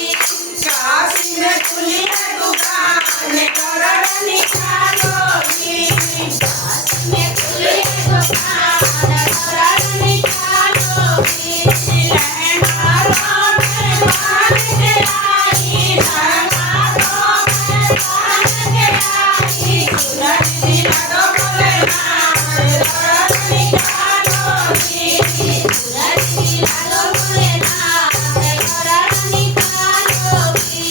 काशी में खुली है दुकान करनी खालोगी काशी में खुली है दुकान करनी खालोगी लहंगा में बांध के आई लहंगा में बांध के आई दुल्हन दिला दो बोले करनी खालोगी दुल्हन दिला दो बोले करनी खालोगी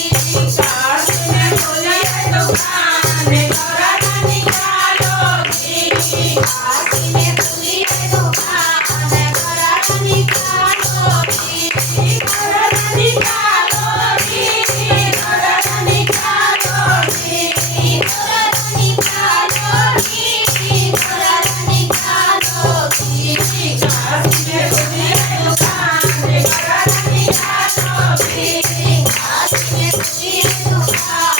काशी में खुली है दुकान करनी खालोगी काशी में खुली है दुकान करनी खालोगी करनी खालोगी करनी खालोगी करनी खालोगी करनी खालोगी काशी में खुली है दुकान करनी खालोगी काशी में खुली है दुकान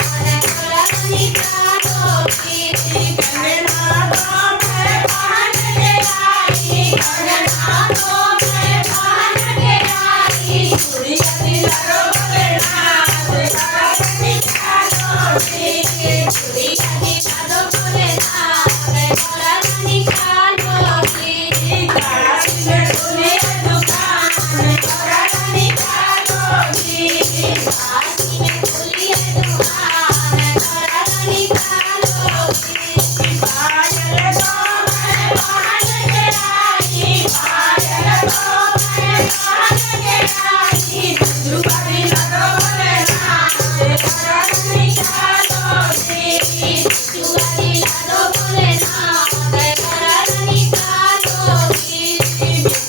करनी खालोगी गहने हाथों में बांध के आई गहने हाथों में बांध के आई चूड़ी दिला दो बोले करनी खालोगी चूड़ी दिला दो बोले करनी खालोगी काशी में खुली है दुकान करनी खालोगी काशी में खुली है दुकान करनी खालोगी पायल तो मैं बांध के आई पायल तो मैं बांध के आई जुबा दिला दो बोले करनी खालोगी जुबा दिला दो बोले करनी खालोगी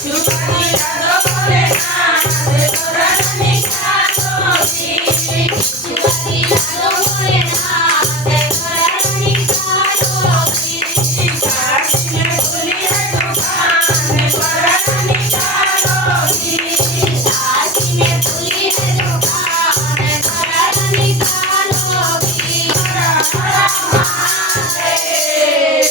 जुबा दिला दो बोले करनी खालोगी जुबा दिला दो बोले करनी खालोगी काशी में खुली है दुकान करनी खालोगी